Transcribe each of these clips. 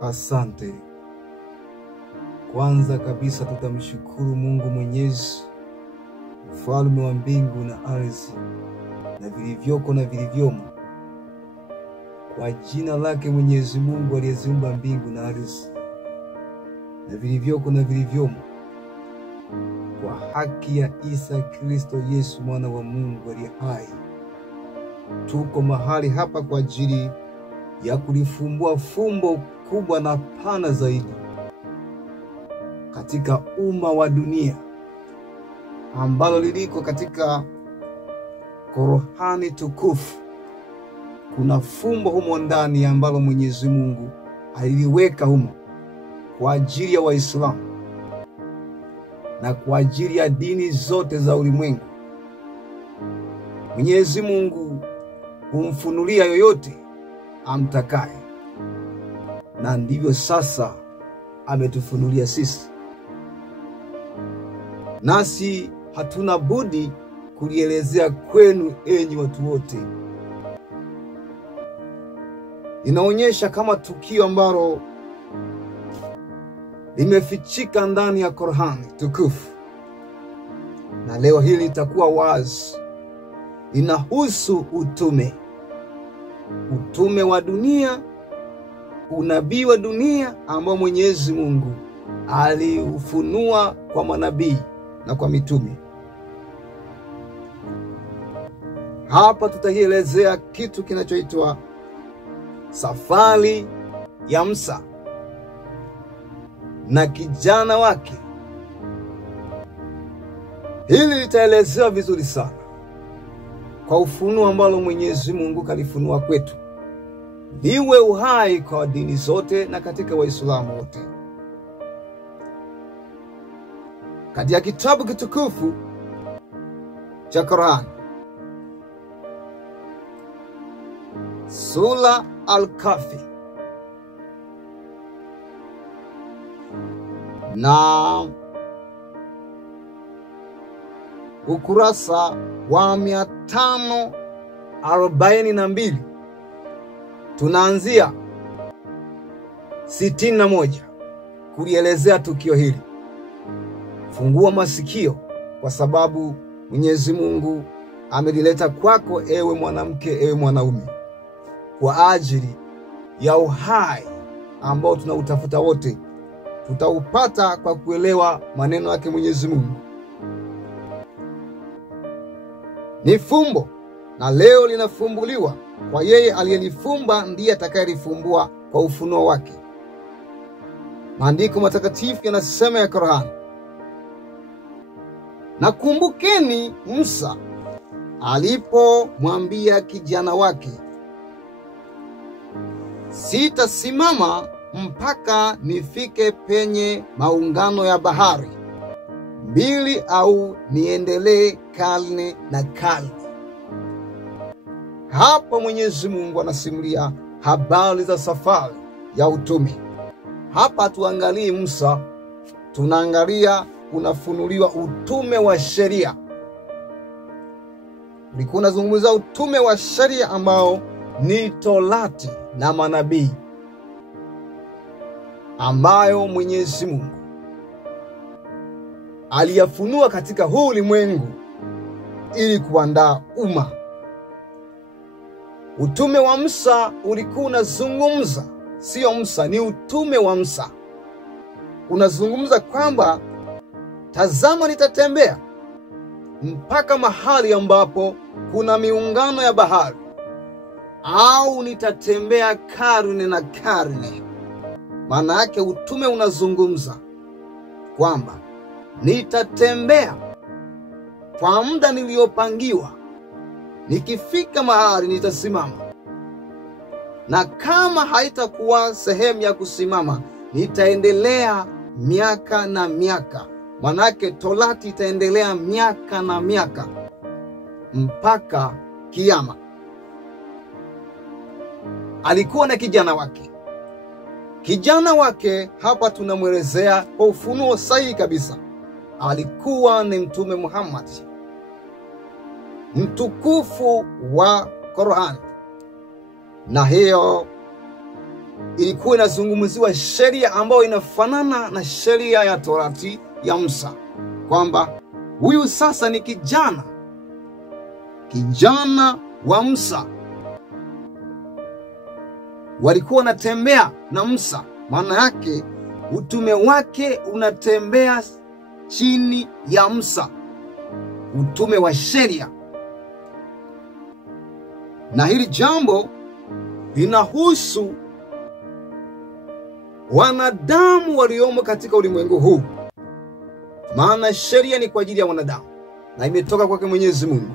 Asante. Kwanza kabisa tutamshukuru Mungu Mwenyezi, Mfalme wa mbingu na ardhi na vilivyoko na vilivyomo, kwa jina lake Mwenyezi Mungu aliyeziumba mbingu na ardhi na vilivyoko na vilivyomo, kwa haki ya Isa Kristo Yesu mwana wa Mungu aliye hai. Tuko mahali hapa kwa ajili ya kulifumbua fumbo kubwa na pana zaidi katika umma wa dunia, ambalo liliko katika Qur'ani tukufu. Kuna fumbo humo ndani ambalo Mwenyezi Mungu aliliweka humo kwa ajili ya Waislamu na kwa ajili ya dini zote za ulimwengu. Mwenyezi Mungu humfunulia yoyote amtakaye, na ndivyo sasa ametufunulia sisi, nasi hatuna budi kulielezea kwenu enyi watu wote. Inaonyesha kama tukio ambalo limefichika ndani ya Qur'ani tukufu, na leo hili litakuwa wazi. Inahusu utume wa dunia, unabii wa dunia ambao Mwenyezi Mungu aliufunua kwa manabii na kwa mitume. Hapa tutaelezea kitu kinachoitwa safari ya Musa na kijana wake. Hili litaelezewa vizuri sana kwa ufunuo ambalo Mwenyezi Mungu kalifunua kwetu, liwe uhai kwa dini zote na katika Waislamu wote. Katika kitabu kitukufu cha Qur'an, Sura Al-Kahfi na ukurasa wa 542 tunaanzia 61 kulielezea tukio hili. Fungua masikio, kwa sababu Mwenyezi Mungu amelileta kwako, ewe mwanamke, ewe mwanaume, kwa ajili ya uhai ambao tunautafuta wote. Tutaupata kwa kuelewa maneno yake Mwenyezi Mungu. Ni fumbo, na leo linafumbuliwa kwa yeye aliyelifumba, ndiye atakayelifumbua kwa ufunuo wake. Maandiko matakatifu yanasema ya Qur'an, na kumbukeni Musa alipomwambia kijana wake, sitasimama mpaka nifike penye maungano ya bahari mbili, au niendelee karne na karne. Hapa Mwenyezi Mungu anasimulia habari za safari ya utume. Hapa tuangalie Musa, tunaangalia unafunuliwa utume wa sheria. Ulikuwa unazungumza utume wa sheria ambao ni Torati na manabii, ambayo Mwenyezi Mungu aliyafunua katika huu ulimwengu ili kuandaa umma. Utume wa Musa ulikuwa unazungumza, sio Musa, ni utume wa Musa unazungumza kwamba, tazama nitatembea mpaka mahali ambapo kuna miungano ya bahari, au nitatembea karne na karne. Maana yake utume unazungumza kwamba nitatembea kwa muda niliopangiwa, nikifika mahali nitasimama, na kama haitakuwa sehemu ya kusimama, nitaendelea miaka na miaka. Manake Torati itaendelea miaka na miaka mpaka kiyama. Alikuwa na kijana wake. Kijana wake hapa tunamwelezea kwa ufunuo sahihi kabisa. Alikuwa ni Mtume Muhammad, mtukufu wa Qur'an. Na hiyo ilikuwa inazungumziwa sheria ambayo inafanana na sheria ya Torati ya Musa, kwamba huyu sasa ni kijana wa Musa. Walikuwa wanatembea na Musa, maana yake utume wake unatembea chini ya Musa, utume wa sheria. Na hili jambo linahusu wanadamu waliomo katika ulimwengu huu, maana sheria ni kwa ajili ya wanadamu na imetoka kwake Mwenyezi Mungu.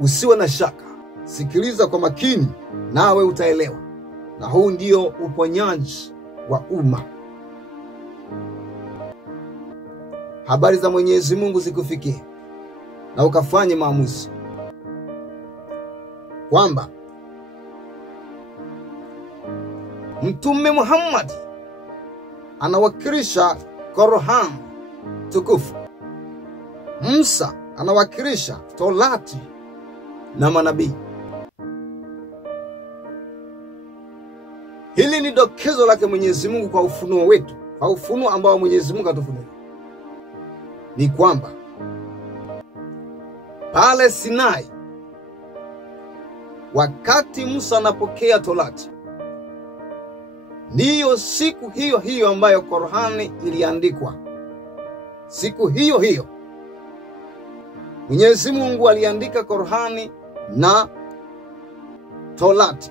Usiwe na shaka, sikiliza kwa makini nawe utaelewa. Na huu ndio uponyaji wa umma. Habari za Mwenyezi Mungu zikufikie na ukafanye maamuzi kwamba Mtume Muhammad anawakilisha Qur'an tukufu, Musa anawakilisha Torati na manabii. Hili ni dokezo lake Mwenyezi Mungu kwa ufunuo wetu, kwa ufunuo ambao Mwenyezi Mungu atufunulia. Ni kwamba pale Sinai, wakati Musa anapokea Torati, ndiyo siku hiyo hiyo ambayo Qur'ani iliandikwa. Siku hiyo hiyo Mwenyezi Mungu aliandika Qur'ani na Torati,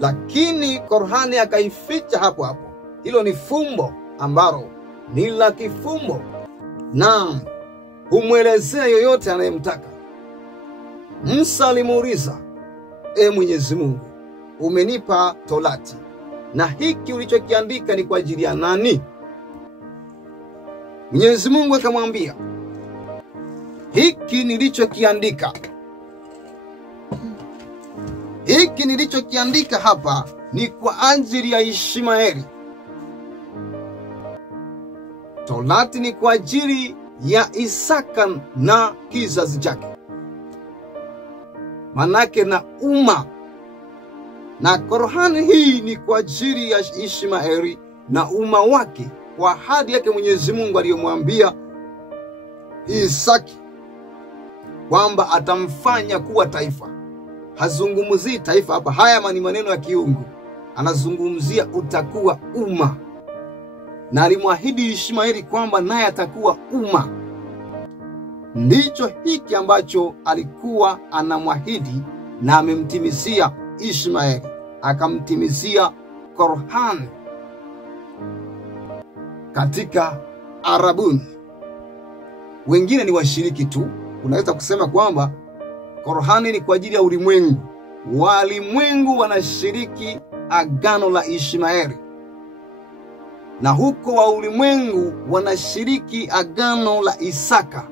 lakini Qur'ani akaificha hapo hapo. Hilo ni fumbo ambalo ni la kifumbo, na humwelezea yoyote anayemtaka. Musa alimuuliza, Mwenyezi Mungu, umenipa Torati, na hiki ulichokiandika ni kwa ajili ya nani? Mwenyezi Mungu akamwambia, hiki nilichokiandika hapa ni kwa ajili ya Ishmaeli. Torati ni kwa ajili ya Isaka na kizazi chake, manake na umma. Na Qur'ani hii ni kwa ajili ya Ishmaeli na umma wake, kwa ahadi yake Mwenyezi Mungu aliyomwambia Isaka kwamba atamfanya kuwa taifa. Hazungumzii taifa hapa, haya ni maneno ya kiungu, anazungumzia utakuwa umma. Na alimwahidi Ishmaeli kwamba naye atakuwa umma. Ndicho hiki ambacho alikuwa anamwahidi, na amemtimizia Ishmaeli, akamtimizia Qur'an katika Arabuni. Wengine ni washiriki tu. Unaweza kusema kwamba Qur'ani ni kwa ajili ya ulimwengu. Walimwengu wanashiriki agano la Ishmaeli, na huko wa ulimwengu wanashiriki agano la Isaka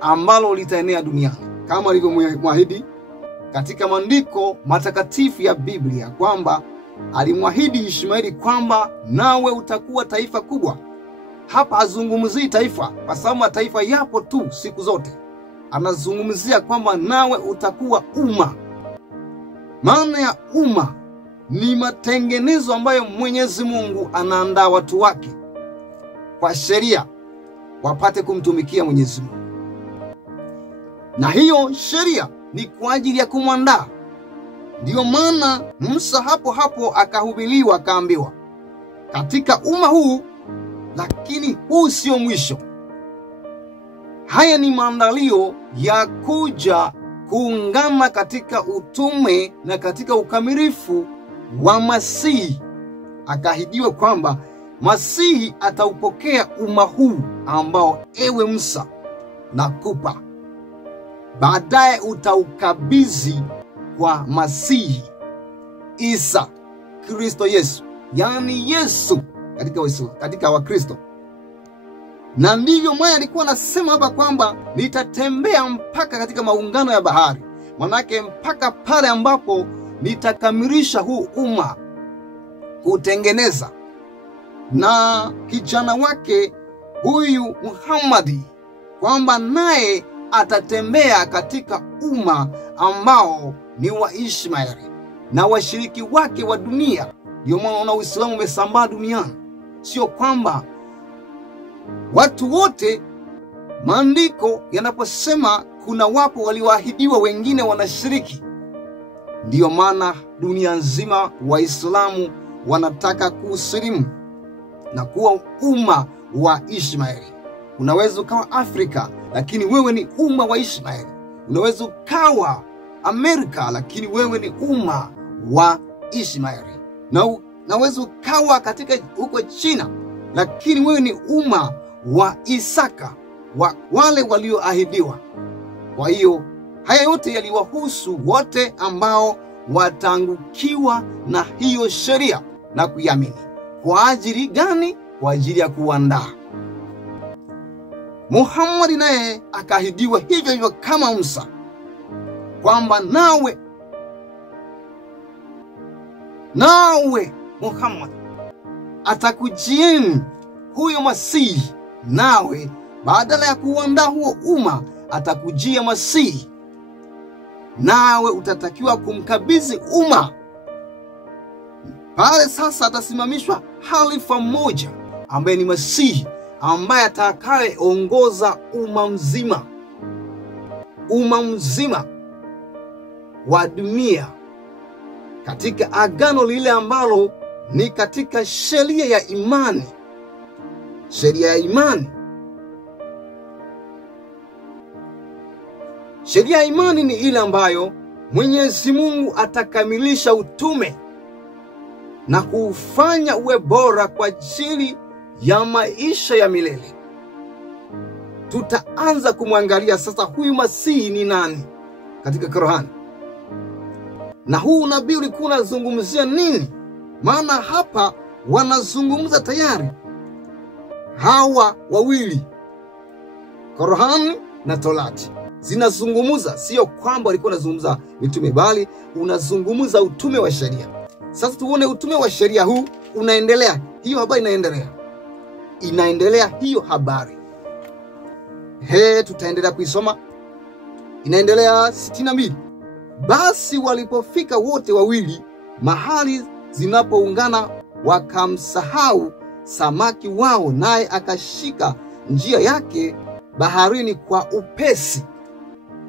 ambalo litaenea duniani, kama alivyomwahidi katika maandiko matakatifu ya Biblia, kwamba alimwahidi Ishmaeli kwamba nawe utakuwa taifa kubwa. Hapa hazungumzii taifa, kwa sababu mataifa yapo tu siku zote. Anazungumzia kwamba nawe utakuwa umma. Maana ya umma ni matengenezo ambayo Mwenyezi Mungu anaandaa watu wake kwa sheria wapate kumtumikia Mwenyezi Mungu. Na hiyo sheria ni kwa ajili ya kumwandaa. Ndiyo maana Musa hapo hapo akahubiriwa, akaambiwa, katika umma huu, lakini huu sio mwisho. Haya ni maandalio ya kuja kuungana katika utume na katika ukamilifu wa Masihi. Akahidiwa kwamba Masihi ataupokea umma huu ambao ewe Musa nakupa. Baadaye utaukabidhi kwa Masihi Isa Kristo Yesu, yani Yesu katika Wakristo. Na ndivyo Mwaya alikuwa anasema hapa kwamba nitatembea mpaka katika maungano ya bahari. Manake mpaka pale ambapo nitakamilisha huu umma kutengeneza. Na kijana wake huyu Muhammadi, kwamba naye atatembea katika umma ambao ni wa Ishmaeli na washiriki wake wa dunia. Ndio maana Uislamu umesambaa duniani. Sio kwamba watu wote, maandiko yanaposema kuna wapo walioahidiwa wengine wanashiriki. Ndio maana dunia nzima Waislamu wanataka kusilimu na kuwa umma wa Ishmaeli. Unaweza ukawa Afrika lakini wewe ni umma wa Ishmaeli. Unaweza ukawa Amerika lakini wewe ni umma wa Ishmaeli. Na unaweza ukawa katika huko China lakini wewe ni umma wa Isaka, wa wale walioahidiwa. Kwa hiyo haya yote yaliwahusu wote ambao wataangukiwa na hiyo sheria na kuiamini. Kwa ajili gani? Kwa ajili ya kuandaa. Muhammad naye akaahidiwa hivyo hivyo kama Musa, kwamba nawe Muhammad atakujieni huyo Masihi, nawe badala ya kuandaa huo umma atakujia Masihi, nawe utatakiwa kumkabidhi umma. Pale sasa atasimamishwa halifa mmoja ambaye ni Masihi, ambaye atakayeongoza umma mzima wa dunia katika agano lile ambalo ni katika sheria ya imani. Sheria ya imani. Sheria ya imani ni ile ambayo Mwenyezi Mungu atakamilisha utume na kuufanya uwe bora kwa ajili ya maisha ya milele. Tutaanza kumwangalia sasa huyu Masihi ni nani katika Qur'an. Na huu nabii ulikuwa unazungumzia nini? Maana hapa wanazungumza tayari hawa wawili, Qur'an na Torati zinazungumza. Sio kwamba walikuwa wanazungumza mitume, bali unazungumza utume wa sheria. Sasa tuone utume wa sheria huu unaendelea. Hiyo habari inaendelea hiyo habari. Tutaendelea kuisoma. Inaendelea 62. Basi walipofika wote wawili mahali zinapoungana, wakamsahau samaki wao, naye akashika njia yake baharini kwa upesi.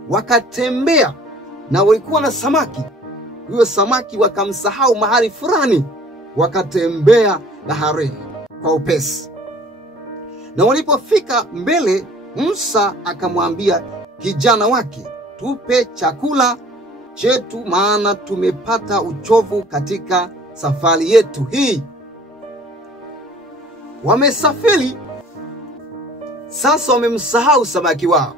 Wakatembea na walikuwa na samaki. Huyo samaki wakamsahau mahali fulani, wakatembea baharini kwa upesi. Na walipofika mbele, Musa akamwambia kijana wake, tupe chakula chetu, maana tumepata uchovu katika safari yetu hii. Wamesafiri sasa, wamemsahau samaki wao.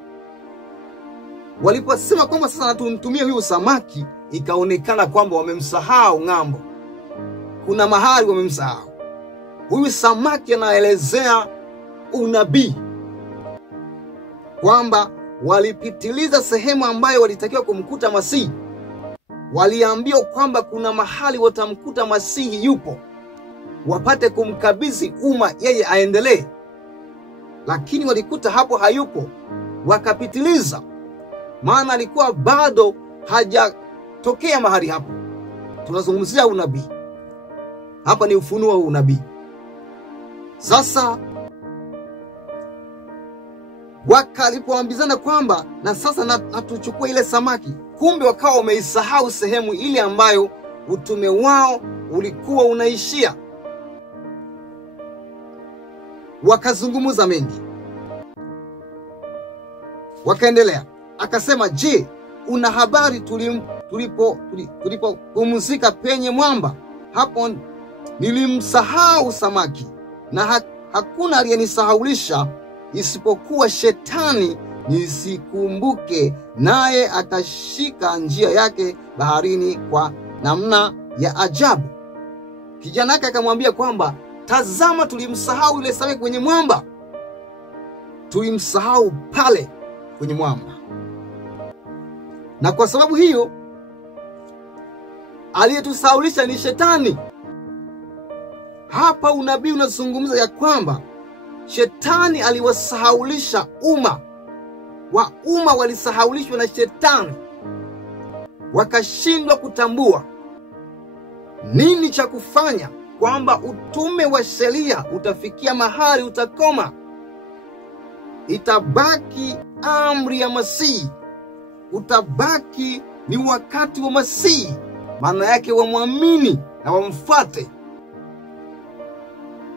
Waliposema kwamba sasa tumtumie huyu samaki, ikaonekana kwamba wamemsahau ng'ambo. Kuna mahali wamemsahau. Huyu samaki anaelezea unabii kwamba walipitiliza sehemu ambayo walitakiwa kumkuta Masihi. Waliambiwa kwamba kuna mahali watamkuta Masihi yupo, wapate kumkabidhi umma yeye aendelee. Lakini walikuta hapo hayupo, wakapitiliza, maana alikuwa bado hajatokea mahali hapo. Tunazungumzia unabii hapa, ni ufunuo wa unabii. Sasa wakalipoambizana kwamba na sasa natuchukua ile samaki, kumbe wakawa wameisahau sehemu ile ambayo utume wao ulikuwa unaishia. Wakazungumza mengi, wakaendelea. Akasema, je, una habari tulipopumzika penye mwamba? Hapo nilimsahau samaki, na hakuna aliyenisahaulisha isipokuwa Shetani nisikumbuke, naye akashika njia yake baharini kwa namna ya ajabu. Kijana yake akamwambia kwamba tazama, tulimsahau yule samaki kwenye mwamba. Tulimsahau pale kwenye mwamba. Na kwa sababu hiyo aliyetusahaulisha ni Shetani. Hapa unabii unazungumza ya kwamba Shetani aliwasahaulisha umma. Umma walisahaulishwa na Shetani. wakashindwa kutambua nini cha kufanya, kwamba utume wa sheria utafikia mahali utakoma. Itabaki amri ya Masihi, utabaki ni wakati wa Masihi. Maana yake wamwamini na wamfuate.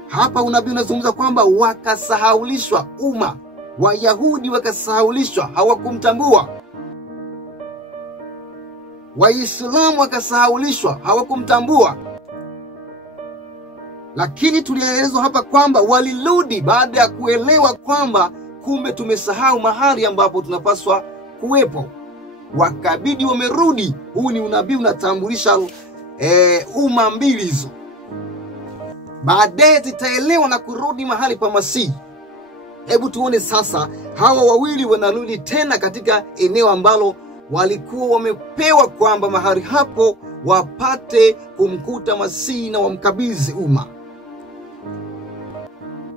Hapa unabii unazungumza kwamba wakasahaulishwa umma. Wayahudi wakasahaulishwa, hawakumtambua. Waislamu wakasahaulishwa, hawakumtambua. Lakini tulielezwa hapa kwamba walirudi baada ya kuelewa kwamba kumbe tumesahau mahali ambapo tunapaswa kuwepo. Wakabidi wamerudi. Huu ni unabii unatambulisha umma mbili hizo. Baadaye tutaelewa na kurudi mahali pa Masihi. Hebu tuone sasa hawa wawili wanarudi tena katika eneo ambalo walikuwa wamepewa kwamba mahali hapo wapate kumkuta Masihi na wamkabidhi umma.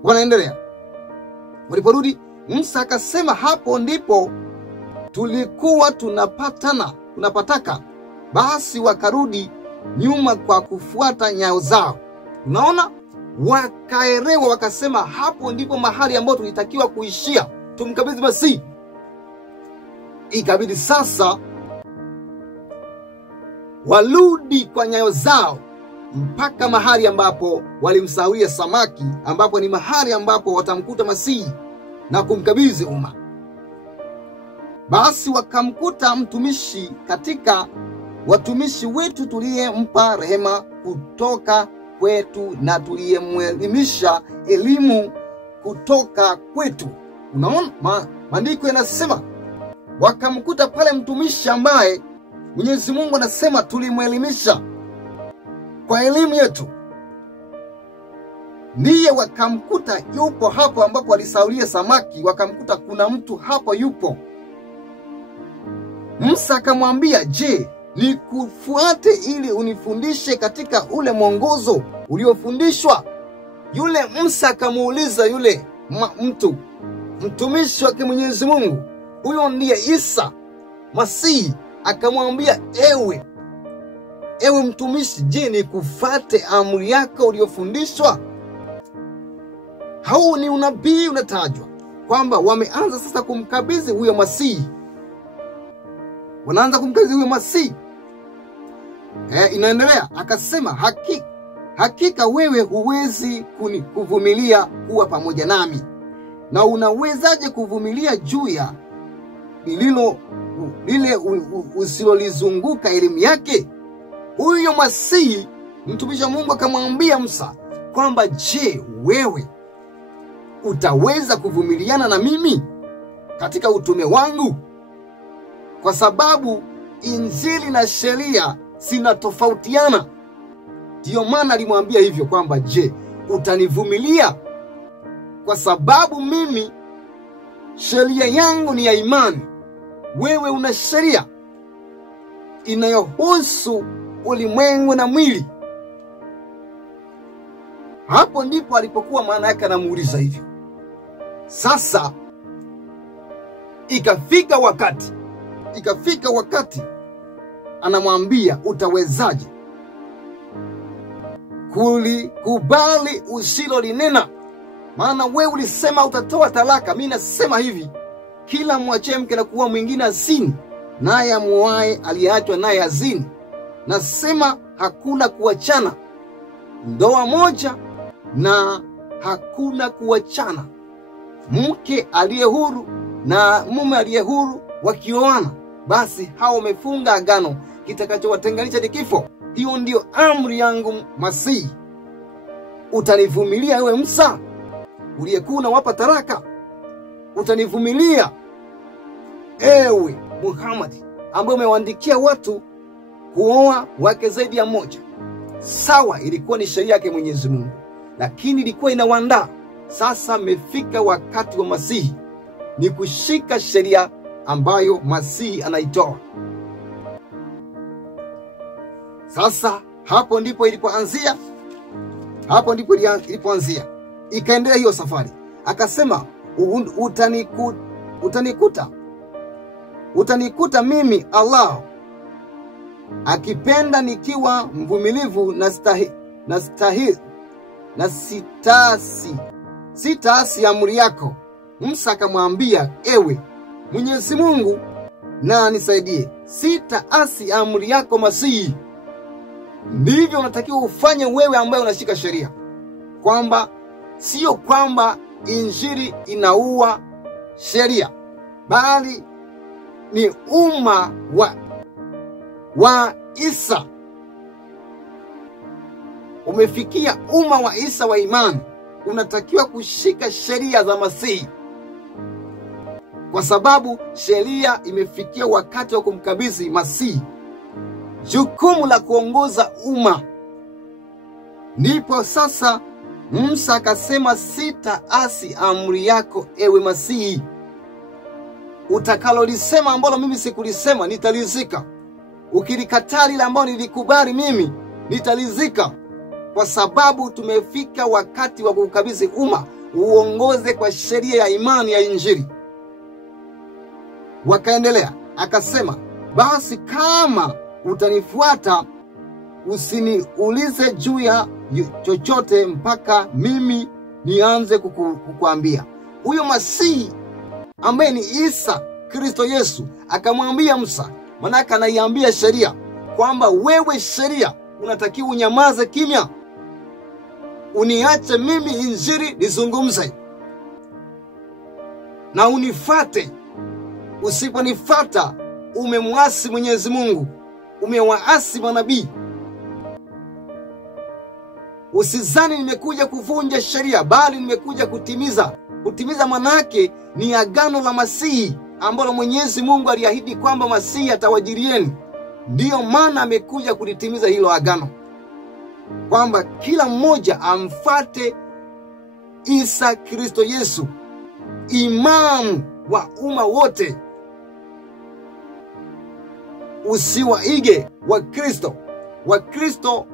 Wanaendelea. Waliporudi, Musa akasema, hapo ndipo tulikuwa tunapataka. Basi wakarudi nyuma kwa kufuata nyayo zao. Unaona? Wakaelewa, wakasema hapo ndipo mahali ambapo tulitakiwa kuishia, tumkabidhi Masihi. Ikabidi sasa warudi kwa nyayo zao mpaka mahali ambapo walimsawia samaki, ambapo ni mahali ambapo watamkuta Masihi na kumkabidhi umma. Basi wakamkuta mtumishi katika watumishi wetu tuliyempa rehema kutoka kwetu na tuliyemwelimisha elimu kutoka kwetu. Unaona? Maandiko yanasema wakamkuta pale mtumishi ambaye Mwenyezi Mungu anasema tulimwelimisha kwa elimu yetu. Ndiye wakamkuta yupo hapo ambapo alisaulia samaki, wakamkuta kuna mtu hapo yupo. Musa akamwambia, je, nikufuate ili unifundishe katika ule mwongozo uliofundishwa? Yule Musa akamuuliza yule mtumishi wa Mwenyezi Mungu, huyo ndiye Isa Masihi, akamwambia, ewe mtumishi, je, nikufuate amri yako uliofundishwa? Huu ni unabii unatajwa kwamba wameanza sasa kumkabidhi huyo Masihi. Wanaanza kumkabidhi huyo Masihi. Inaendelea, akasema, hakika wewe huwezi kuvumilia kuwa pamoja nami. Na unawezaje kuvumilia juu ya lile usilolizunguka elimu yake? Huyo Masihi, mtumishi wa Mungu akamwambia Musa kwamba, je, wewe utaweza kuvumiliana na mimi katika utume wangu? Kwa sababu Injili na sheria zinatofautiana. Ndiyo maana alimwambia hivyo kwamba, je, utanivumilia? Kwa sababu mimi sheria yangu ni ya imani, wewe una sheria inayohusu ulimwengu na mwili. Hapo ndipo alipokuwa maana yake anamuuliza hivyo. Sasa ikafika wakati anamwambia, utawezaje kulikubali usilolinena? Maana wewe ulisema utatoa talaka. Mimi nasema hivi, kila mwache mke na kuwa mwingine azini, naye amuoaye aliyeachwa naye azini. Nasema hakuna kuachana, ndoa moja na hakuna kuachana. Mke aliye huru na mume aliye huru wakioana, basi hao wamefunga agano, kitakachowatenganisha ni kifo. Hiyo ndio amri yangu Masihi. Utanivumilia ewe Musa uliyekuwa unawapa talaka? Utanivumilia ewe Muhammad ambaye umewaandikia watu kuoa wake zaidi ya moja? Sawa, ilikuwa ni sheria yake Mwenyezi Mungu, lakini ilikuwa inawaandaa. Sasa mefika wakati wa Masihi, ni kushika sheria ambayo Masihi anaitoa. Sasa hapo ndipo ilipoanzia. Ikaendelea hiyo safari. Akasema, utanikuta mimi Allah akipenda nikiwa mvumilivu na sitaasi amri yako. Musa akamwambia, ewe Mwenyezi Mungu na nisaidie, sitaasi amri yako Masihi. Ndivyo unatakiwa ufanye wewe ambaye unashika sheria, kwamba sio kwamba injili inaua sheria, bali ni umma wa Isa. Umefikia umma wa Isa wa imani, unatakiwa kushika sheria za Masihi, kwa sababu sheria imefikia wakati wa kumkabidhi Masihi jukumu la kuongoza umma. Ndipo sasa Musa akasema, sitaasi amri yako ewe Masihi. Utakalolisema ambalo mimi sikulisema nitalizika. Ukilikataa lile ambalo nilikubali mimi nitalizika, kwa sababu tumefika wakati wa kukabidhi umma uongoze kwa sheria ya imani ya injili. Wakaendelea, akasema, basi kama utanifuata usiniulize juu ya chochote mpaka mimi nianze kukuambia. Huyo Masihi ambaye ni Isa Kristo Yesu akamwambia Musa, manaka anaiambia sheria kwamba wewe sheria unatakiwa unyamaze kimya, uniache mimi injili nizungumze na unifate. Usiponifata umemwasi Mwenyezi Mungu, umewaasi manabii. Usizani nimekuja kuvunja sheria, bali nimekuja kutimiza. Kutimiza manake ni agano la Masihi ambalo Mwenyezi Mungu aliahidi kwamba Masihi atawajilieni. Ndiyo maana amekuja kulitimiza hilo agano, kwamba kila mmoja amfate Isa Kristo Yesu, imamu wa umma wote. Usiwaige Wakristo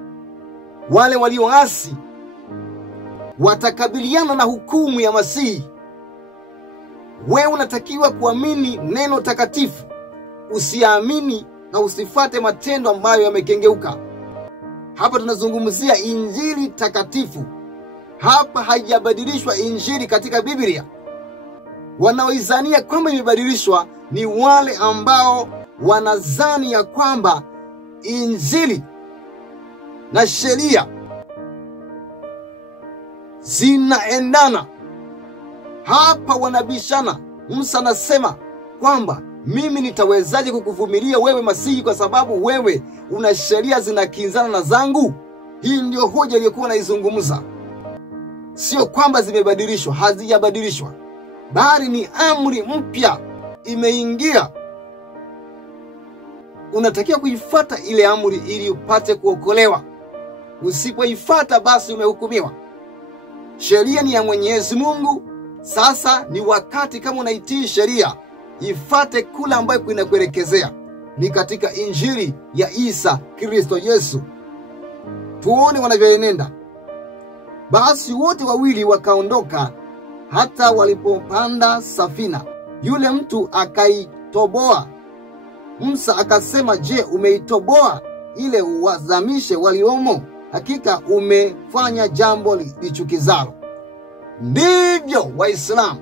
wale walioasi watakabiliana na hukumu ya Masihi. Wewe unatakiwa kuamini neno takatifu, usiamini na usifate matendo ambayo yamekengeuka. Hapa tunazungumzia injili takatifu. Hapa haijabadilishwa injili katika Biblia. Wanaoizania kwamba imebadilishwa ni wale ambao wanazani ya kwamba injili na sheria zinaendana. Hapa wanabishana. Musa anasema kwamba mimi nitawezaje kukuvumilia wewe Masihi, kwa sababu wewe una sheria zinakinzana na zangu? Hii ndio hoja iliyokuwa naizungumza. Sio kwamba zimebadilishwa, hazijabadilishwa, bali ni amri mpya imeingia. Unatakiwa kuifuata ile amri ili upate kuokolewa. Usipoifuata basi umehukumiwa. Sheria ni ya Mwenyezi Mungu. Sasa ni wakati, kama unaitii sheria, ifate kula ambayo inakuelekezea. Ni katika injili ya Isa Kristo Yesu. Tuone wanavyoenenda. Basi wote wawili wakaondoka, hata walipopanda safina, yule mtu akaitoboa. Musa akasema, je, umeitoboa ile uwazamishe waliomo? Hakika umefanya jambo lichukizalo. Ndivyo Waislamu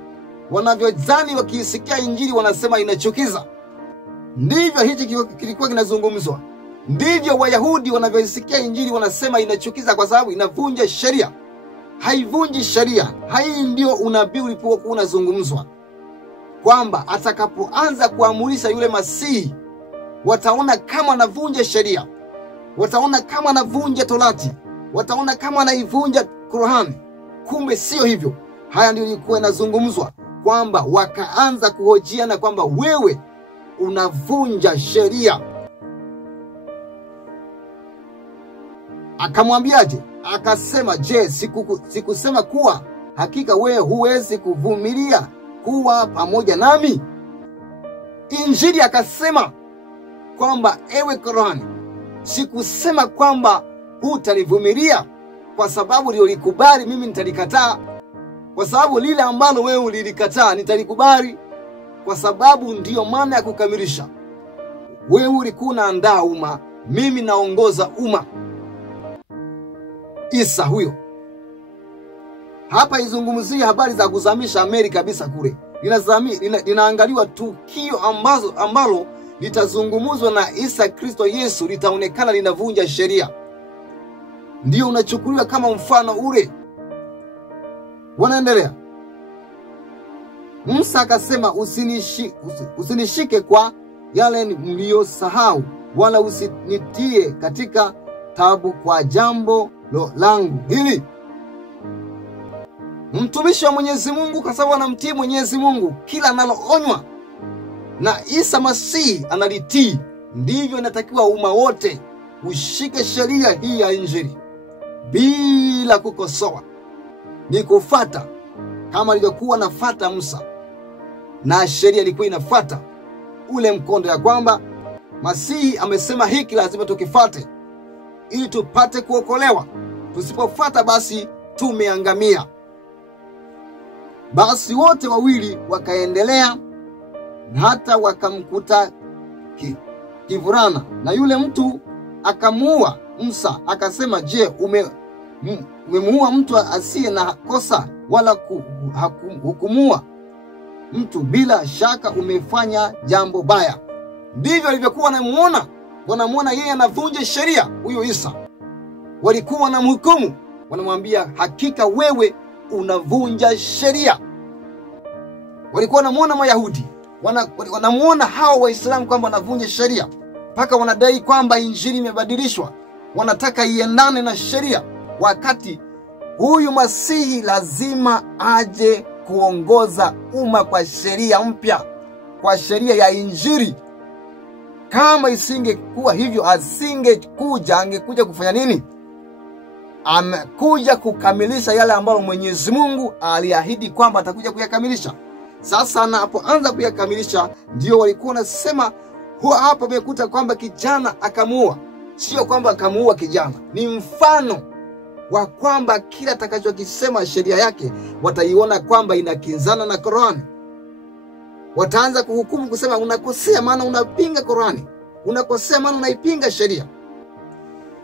wanavyodhani wakiisikia injili wanasema inachukiza. Ndivyo hichi kilikuwa kinazungumzwa. Ndivyo Wayahudi wanavyoisikia injili wanasema inachukiza, kwa sababu inavunja sheria. Haivunji sheria. Hii ndio unabii ulipokuwa unazungumzwa, kwamba atakapoanza kuamurisha yule Masihi, wataona kama anavunja sheria, wataona kama anavunja Torati, wataona kama anaivunja Qur'ani. Kumbe sio hivyo. Haya ndio ilikuwa inazungumzwa, kwamba wakaanza kuhojiana kwamba wewe unavunja sheria. Akamwambiaje? Akasema, je, sikusema kuwa hakika wewe huwezi kuvumilia kuwa pamoja nami? Injili akasema kwamba ewe Qur'ani, sikusema kwamba hutanivumilia, kwa sababu ulikubali mimi nitalikataa. Kwa sababu lile ambalo wewe ulilikataa nitalikubali, kwa sababu ndiyo maana ya kukamilisha. Wewe ulikuwa unaandaa umma, mimi naongoza umma. Isa huyo hapa izungumzia habari za kuzamisha Amerika kabisa kule. Linaangaliwa tukio ambalo litazungumuzwa na Isa Kristo Yesu, litaonekana linavunja sheria. Ndio unachukuliwa kama mfano ule. Wanaendelea. Musa akasema, usinishike kwa yale mliyosahau, wala usinitie katika tabu kwa jambo langu hili. Mtumishi wa Mwenyezi Mungu, kwa sababu anamtii Mwenyezi Mungu, kila analoonywa na Isa Masihi analitii. Ndivyo inatakiwa umma wote ushike sheria hii ya Injili bila kukosoa. Ni kufuata kama ilivyokuwa nafuata Musa, na sheria ilikuwa inafuata ule mkondo ya kwamba Masihi amesema hiki lazima tukifuate ili tupate kuokolewa. Tusipofuata basi tumeangamia. Basi wote wawili wakaendelea hata wakamkuta kivulana, na yule mtu akamuua Musa. Akasema, je, umemuua mtu asiye na kosa, wala hukumua mtu? Bila shaka umefanya jambo baya. Ndivyo alivyokuwa wanamuona yeye anavunja sheria. Huyo Isa walikuwa wanamhukumu, wanamwambia, hakika wewe unavunja sheria. Walikuwa wanamuona Mayahudi, wanamuona hao Waislamu kwamba wanavunja sheria, mpaka wanadai kwamba Injili imebadilishwa, wanataka iendane na sheria, wakati huyu Masihi lazima aje kuongoza umma kwa sheria mpya, kwa sheria ya Injili. Kama isingekuwa hivyo, angekuja kufanya nini? Amekuja kukamilisha yale ambayo Mwenyezi Mungu aliahidi kwamba atakuja kuyakamilisha. Sasa anapoanza kuyakamilisha, ndio walikuwa wanasema hapa wamekuta kwamba kijana akamuua. Sio kwamba akamuua kijana, ni mfano wa kwamba kila atakachokisema sheria yake wataiona kwamba inakinzana na Qur'ani. Wataanza kuhukumu kusema, unakosea maana unapinga Qur'ani, unakosea maana unaipinga sheria.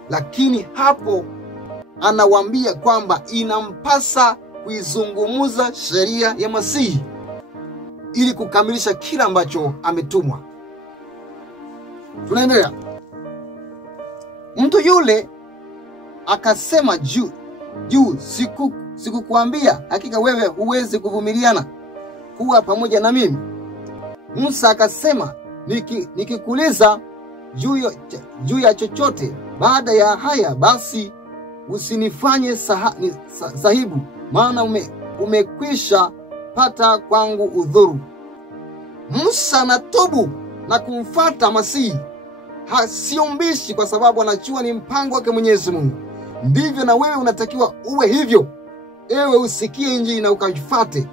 Lakini hapo anawaambia kwamba inampasa kuizungumuza sheria ya Masihi ili kukamilisha kila ambacho ametumwa. Tunaendelea. Mtu yule akasema juu sikukuambia hakika wewe huwezi kuvumiliana kuwa pamoja na mimi? Musa akasema, nikikuuliza juu ya chochote baada ya haya, basi usinifanye sahibu, maana umekwisha pata kwangu udhuru. Musa anatubu na kumfuata Masihi. Hasiombishi kwa sababu anajua ni mpango wake Mwenyezi Mungu. Ndivyo na wewe unatakiwa uwe hivyo. Ewe usikie Injili na ukaifuate.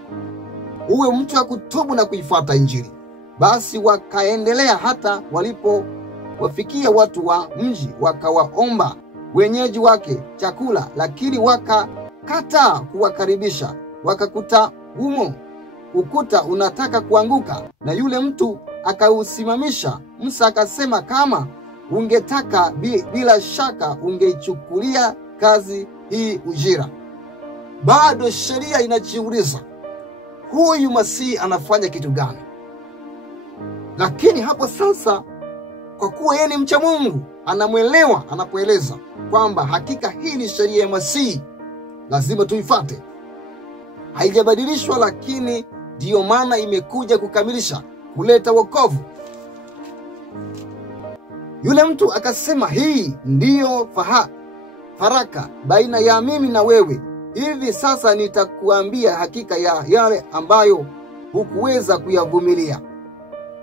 Uwe mtu wa kutubu na kuifuata Injili. Basi wakaendelea hata walipowafikia watu wa mji, wakawaomba wenyeji wake chakula, lakini wakakataa kuwakaribisha. Wakakuta humo ukuta unataka kuanguka, na yule mtu akausimamisha. Musa akasema, kama ungetaka bila shaka ungeichukulia kazi hii ujira. Bado sheria inajiuliza, huyu Masihi anafanya kitu gani? Lakini hapo sasa, kwa kuwa yeye ni mcha Mungu, anamwelewa anapoeleza kwamba hakika hii ni sheria ya Masihi, lazima tuifuate. Haijabadilishwa, lakini ndiyo maana imekuja kukamilisha, kuleta wokovu. Yule mtu akasema, hii ndiyo faraka baina ya mimi na wewe. Hivi sasa nitakuambia hakika ya yale ambayo hukuweza kuyavumilia.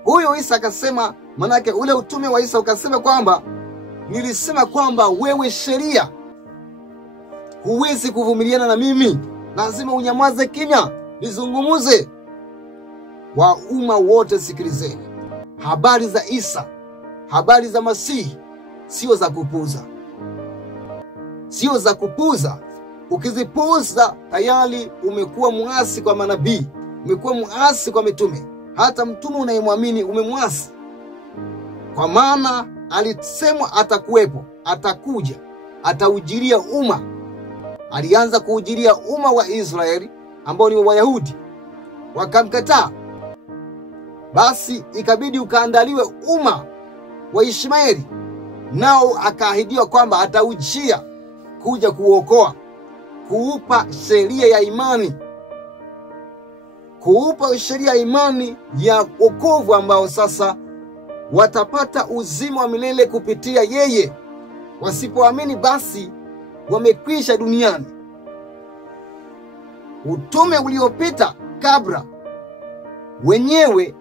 Huyo Isa akasema, manake ule utume wa Isa ukasema kwamba nilisema kwamba wewe sheria huwezi kuvumiliana na mimi, lazima unyamaze kimya, nizungumuze. Wa umma wote sikilizeni. Habari za Isa, habari za Masihi sio za kupuuza. Sio za kupuuza. Ukizipuuza tayari umekuwa muasi kwa manabii, umekuwa muasi kwa mitume. Hata mtume unayemwamini umemwasi. Kwa maana alisemwa atakuwepo, atakuja, ataujiria umma. Alianza kuujiria umma wa Israeli ambao ni Wayahudi, wakamkataa. Basi ikabidi ukaandaliwe umma wa Ishmaeli, nao akaahidiwa kwamba ataujia kuja kuokoa, kuupa sheria ya imani, kuupa sheria ya imani ya wokovu ambao sasa watapata uzima wa milele kupitia yeye. Wasipoamini basi wamekwisha duniani. Utume uliopita kabla wenyewe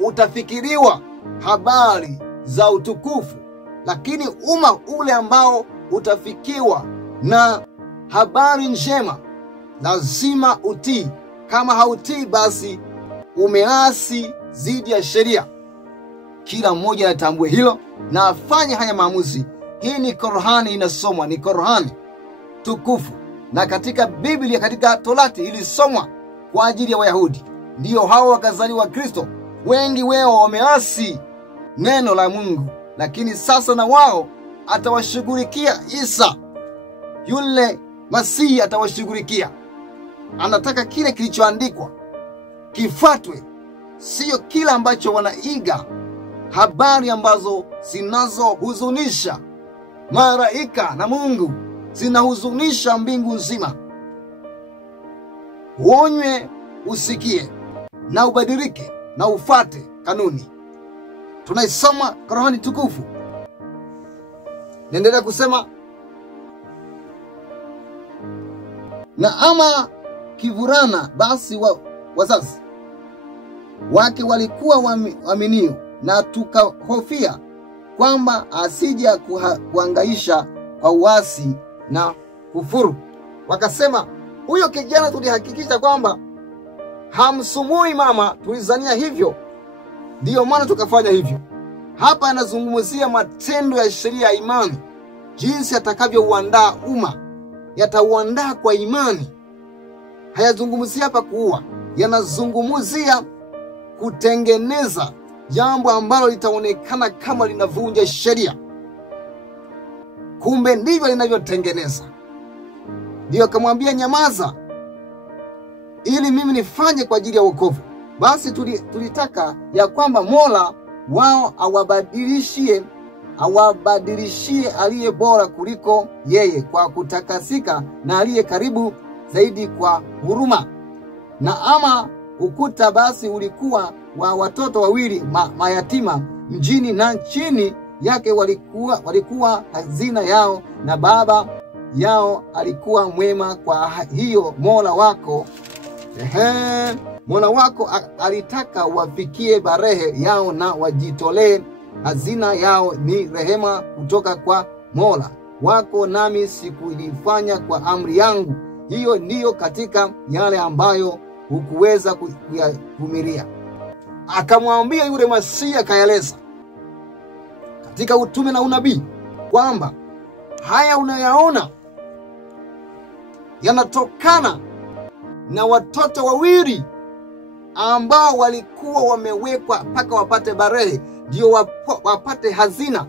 utafikiriwa habari za utukufu, lakini umma ule ambao utafikiwa na habari njema lazima utii. Kama hautii basi umeasi dhidi ya sheria. Kila mmoja atambue hilo na afanye haya maamuzi. Hii ni Qur'ani inasomwa, ni Qur'ani tukufu, na katika Biblia, katika Torati ilisomwa kwa ajili ya Wayahudi. Ndio hao wakazaliwa Kristo. Wengi wao wameasi neno la Mungu, lakini sasa na wao atawashughulikia. Isa yule Masihi atawashughulikia. Anataka kile kilichoandikwa kifuatwe, sio kila ambacho wanaiga, habari ambazo zinazohuzunisha malaika na Mungu, zinahuzunisha mbingu nzima. Uonywe, usikie na ubadilike na ufate kanuni. Tunaisoma Qur'ani tukufu. Naendelea kusema, na ama kivurana basi wazazi wake walikuwa waaminio, na tukahofia kwamba asija kuhangaisha kwa uasi na kufuru. Wakasema, huyo kijana tulihakikisha kwamba hamsumui mama, tulizania hivyo, ndiyo maana tukafanya hivyo. Hapa anazungumzia matendo ya sheria ya imani, jinsi atakavyouandaa umma. Yatauandaa kwa imani. Hayazungumzia hapa kuua, yanazungumzia kutengeneza jambo ambalo litaonekana kama linavunja sheria. Kumbe ndivyo linavyotengeneza. Ndio akamwambia, nyamaza ili mimi nifanye kwa ajili ya wokovu. Basi tulitaka ya kwamba Mola wao awabadilishie aliye bora kuliko yeye, kwa kutakasika, na aliye karibu zaidi kwa huruma. Na ama ukuta basi ulikuwa wa watoto wawili mayatima mjini, na chini yake walikuwa hazina yao, na baba yao alikuwa mwema. Kwa hiyo Mola wako alitaka wafikie barehe yao na wajitolee. Hazina yao ni rehema kutoka kwa Mola wako, nami sikuilifanya kwa amri yangu. Hiyo ndiyo katika yale ambayo hukuweza kuyavumilia. Akamwambia yule Masihi, akaeleza katika utume na unabii kwamba haya unayaona yanatokana na watoto wawili ambao walikuwa wamewekwa mpaka wapate barehe, ndio wapate hazina.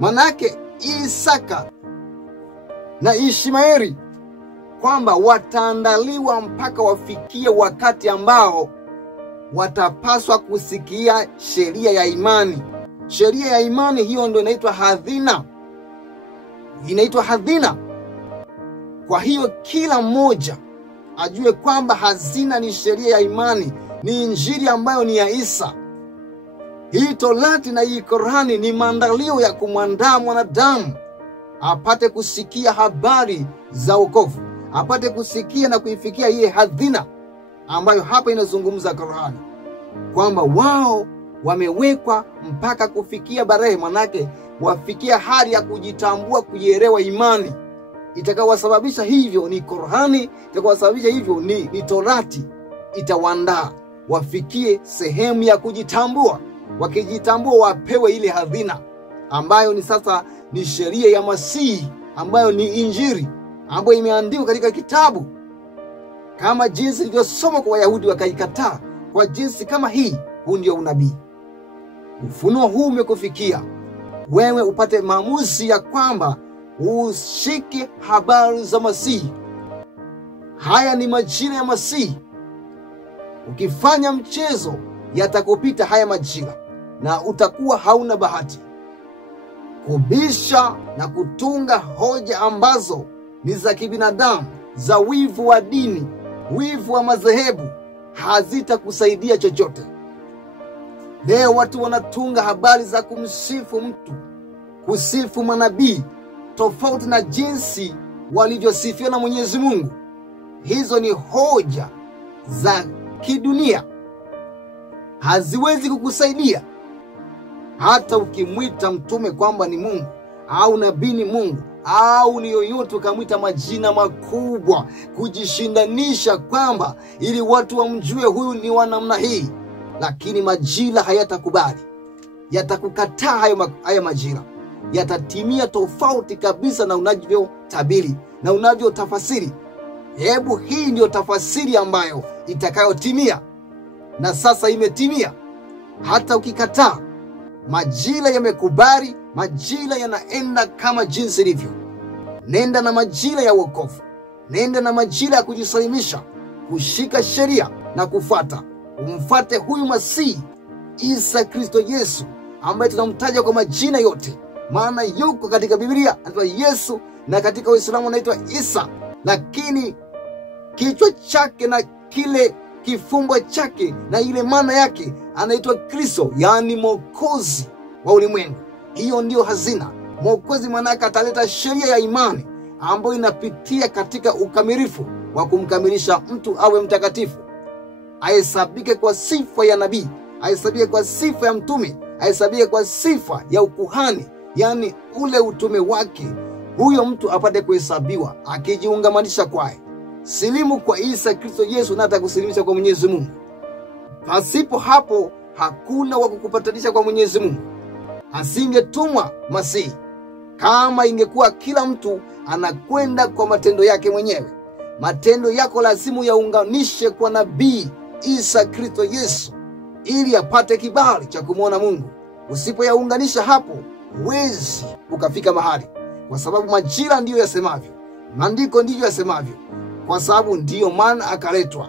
Manake Isaka na Ishmaeli, kwamba wataandaliwa mpaka wafikie wakati ambao watapaswa kusikia sheria ya imani. Sheria ya imani hiyo ndio inaitwa hazina. Inaitwa hazina. Kwa hiyo kila mmoja ajue kwamba hazina ni sheria ya imani, ni injili ambayo ni ya Isa. Hii Torati na hii Qur'ani ni maandalio ya kumwandaa mwanadamu apate kusikia habari za wokovu, apate kusikia na kuifikia hii hazina ambayo hapa inazungumza Qur'ani, kwamba wao wamewekwa mpaka kufikia barehe. Manake wafikia hali ya kujitambua, kuielewa imani. Itakawasababisha hivyo ni Qur'ani, itakawasababisha hivyo ni Torati. Itawaandaa wafikie sehemu ya kujitambua. Wakijitambua wapewe ile hazina ambayo ni sasa ni sheria ya Masihi, ambayo ni injili ambayo imeandikwa katika kitabu, kama jinsi ilivyosomwa kwa Wayahudi wakaikataa. Kwa jinsi kama hii, huu ndio unabii. ufunuo huu umekufikia, wewe upate maamuzi ya kwamba ushike habari za Masihi. Haya ni majira ya Masihi. Ukifanya mchezo, yatakupita haya majira na utakuwa hauna bahati. Kubisha na kutunga hoja ambazo ni za kibinadamu, za wivu wa dini, wivu wa madhehebu, hazitakusaidia chochote. Leo watu wanatunga habari za kumsifu mtu, kusifu manabii, tofauti na jinsi walivyosifiwa na Mwenyezi Mungu. Hizo ni hoja za kidunia, haziwezi kukusaidia. Hata ukimwita mtume kwamba ni Mungu, au nabii ni Mungu, au ni yoyote ukamwita majina makubwa, kujishindanisha kwamba ili watu wamjue huyu ni wa namna hii, lakini majira hayatakubali, yatakukataa haya majira, yatatimia tofauti kabisa na unavyotabiri na unavyotafasiri. Hebu hii ndio tafasiri ambayo itakayotimia, na sasa imetimia. Hata ukikataa, majira yamekubali, majira yanaenda kama jinsi ilivyo. Nenda na majira ya wokovu, nenda na majira ya kujisalimisha, kushika sheria na kufuata. Umfuate huyu Masihi Isa Kristo Yesu, ambaye tunamtaja kwa majina yote, maana yuko katika Biblia anaitwa Yesu na katika Uislamu anaitwa Isa, lakini kichwa chake na kile kifumbo chake na ile maana yake anaitwa Kristo, yani Mwokozi wa ulimwengu. Hiyo ndio hazina. Mwokozi maana yake ataleta sheria ya imani ambayo inapitia katika ukamilifu wa kumkamilisha mtu awe mtakatifu, ahesabike kwa sifa ya nabii, ahesabike kwa sifa ya mtume, ahesabike kwa sifa ya ukuhani, yani ule utume wake, huyo mtu apate kuhesabiwa akijiungamanisha kwaye. Silimu kwa Isa Kristo Yesu na atakusilimisha kwa Mwenyezi Mungu. Pasipo hapo hakuna wa kukupatanisha kwa Mwenyezi Mungu. Asingetumwa Masihi kama ingekuwa kila mtu anakwenda kwa matendo yake mwenyewe. Matendo yako lazima yaunganishe kwa nabii Isa Kristo Yesu ili apate kibali cha kumwona Mungu. Usipoyaunganisha hapo, huwezi ukafika mahali, kwa sababu majira ndiyo yasemavyo, maandiko ndiyo yasemavyo, kwa sababu ndiyo maana akaletwa.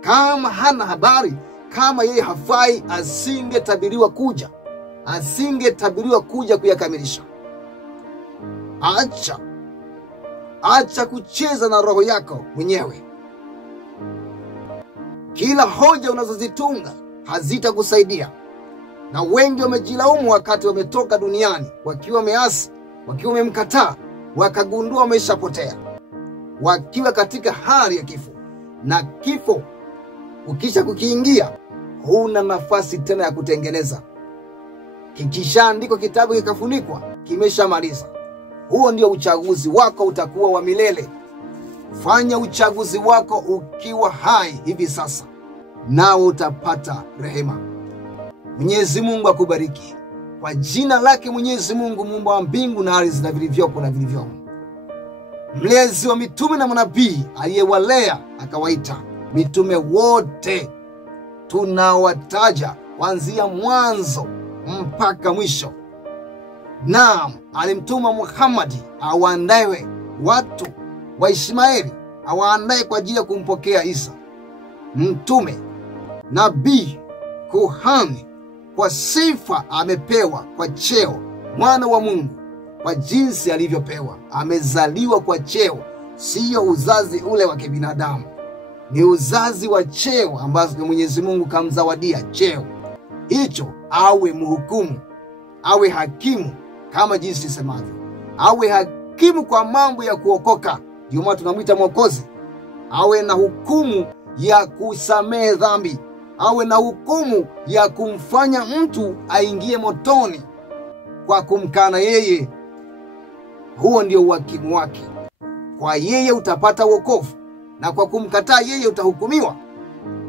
Kama hana habari, kama yeye hafai, asingetabiriwa kuja kuyakamilisha. Acha kucheza na roho yako mwenyewe. Kila hoja unazozitunga hazitakusaidia, na wengi wamejilaumu wakati wametoka duniani wakiwa wameasi, wakiwa wamemkataa, wakagundua wameshapotea, wakiwa katika hali ya kifo. Na kifo ukisha kukiingia, huna nafasi tena ya kutengeneza. Kikishaandikwa kitabu kikafunikwa, kimeshamaliza. Huo ndio uchaguzi wako, utakuwa wa milele. Fanya uchaguzi wako ukiwa hai hivi sasa, nao utapata rehema. Mwenyezi Mungu akubariki kwa jina lake Mwenyezi Mungu, Muumba wa mbingu na ardhi na vilivyoko na vilivyomo, mlezi wa mitume na manabii, aliyewalea akawaita mitume wote tunawataja kuanzia mwanzo mpaka mwisho. Naam, alimtuma Muhammad awaandae watu wa Ishmaeli, awaandae kwa ajili ya kumpokea Isa, mtume, nabii, kuhani, kwa sifa amepewa, kwa cheo, mwana wa Mungu, kwa jinsi alivyopewa. Amezaliwa kwa cheo, siyo uzazi ule wa kibinadamu, ni uzazi wa cheo ambazo Mwenyezi Mungu kamzawadia cheo hicho. Awe mhukumu, awe hakimu kama jinsi semavyo, awe hakimu kwa mambo ya kuokoka, ndio maana tunamwita Mwokozi. Awe na hukumu ya kusamehe dhambi, awe na hukumu ya kumfanya mtu aingie motoni kwa kumkana yeye. Huo ndio uhakimu wake. Kwa yeye utapata wokovu, na kwa kumkataa yeye utahukumiwa.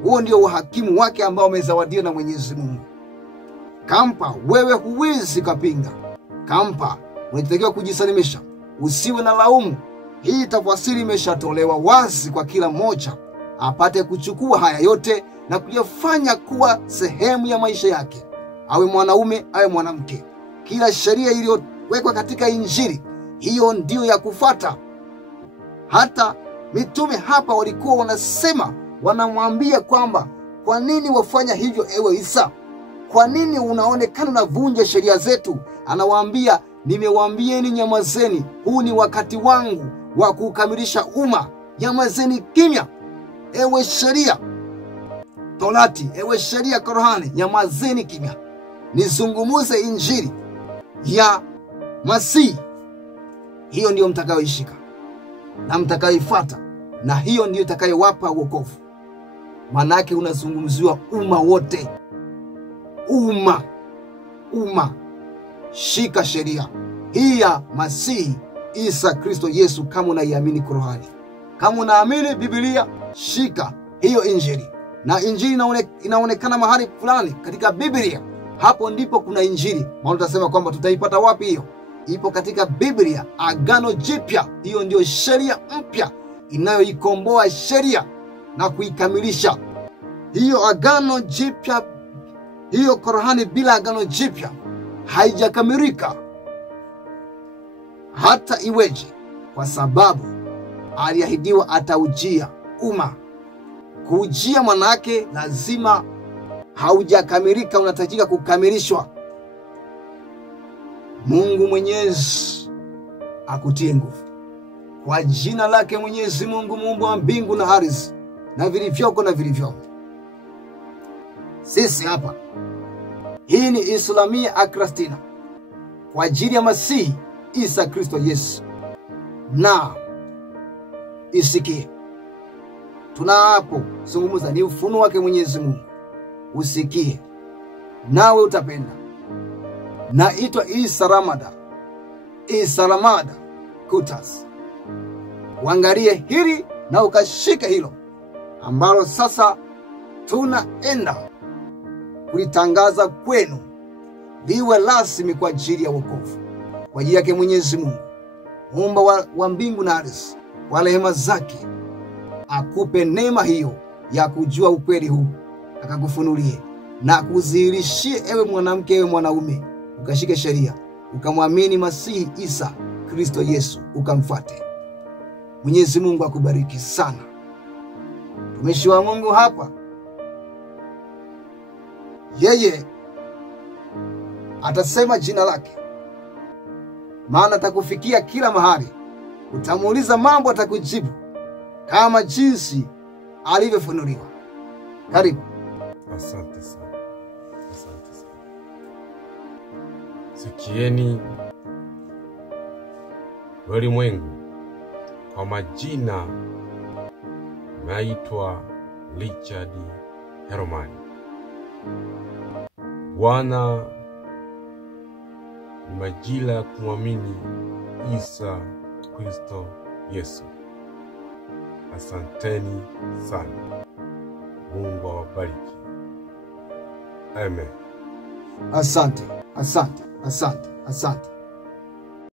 Huo ndio uhakimu wake ambao umezawadiwa na Mwenyezi Mungu. Kampa, wewe huwezi kapinga. Kampa, unatakiwa kujisalimisha, usiwe na laumu. Hii tafsiri imeshatolewa wazi kwa kila mmoja apate kuchukua haya yote na kuyafanya kuwa sehemu ya maisha yake, awe mwanaume awe mwanamke. Kila sheria iliyowekwa katika Injili, hiyo ndiyo ya kufuata. Hata mitume hapa walikuwa wanasema, wanamwambia kwamba, kwa nini wafanya hivyo ewe Isa? Kwa nini unaonekana unavunja sheria zetu? Anawaambia, nimewaambieni nyamazeni, huu ni wakati wangu wa kukamilisha umma. Nyamazeni kimya, ewe sheria Torati, ewe sheria Qur'ani, nyamazeni kimya. Nizungumuze Injili ya Masihi. Hiyo ndiyo mtakayoishika na mtakayoifuata, na hiyo ndiyo itakayowapa wokovu. Manake unazungumziwa umma wote. Umma. Shika sheria hii ya Masihi Isa Kristo Yesu. Kama unaiamini Qur'ani, kama unaamini Biblia, shika hiyo Injili. Na Injili inaonekana mahali fulani katika Biblia, hapo ndipo kuna Injili. Maana utasema kwamba tutaipata wapi hiyo? Ipo katika Biblia, Agano Jipya. Hiyo ndio sheria mpya inayoikomboa sheria na kuikamilisha. Hiyo Agano Jipya, hiyo Qur'ani bila Agano Jipya haijakamilika hata iweje, kwa sababu aliahidiwa ataujia umma. Kujia manake lazima haujakamilika, unahitajika kukamilishwa. Mungu Mwenyezi akutie nguvu kwa jina lake Mwenyezi Mungu, muumba wa mbingu na ardhi na vilivyoko na vilivyomo. Sisi hapa, hii ni Islamia Akrastina kwa ajili ya Masihi Isa Kristo Yesu. Na isikie, tunapo zungumza ni ufunuo wake Mwenyezi Mungu. Usikie nawe utapenda. Naitwa Isa Ramada Kutas. Uangalie hili na ukashika hilo ambalo sasa tunaenda kulitangaza kwenu, liwe rasmi kwa ajili ya wokovu, kwa ajili yake Mwenyezi Mungu muumba wa mbingu na ardhi, kwa rehema zake akupe neema hiyo ya kujua ukweli huu, akakufunulie na kudhihirishie, ewe mwanamke ewe mwanaume, ukashike sheria, ukamwamini Masihi Isa Kristo Yesu, ukamfuate. Mwenyezi Mungu akubariki sana. Tumishi wa Mungu hapa, yeye atasema jina lake, maana atakufikia kila mahali. Utamuuliza mambo, atakujibu kama jinsi alivyofunuliwa. Karibu. Asante sana. Asante sana. Sikieni walimwengu, kwa majina naitwa Richard Heromani. Bwana ni majira ya kumwamini Isa Kristo Yesu. Asanteni sana. Mungu awabariki. Amen. Asante.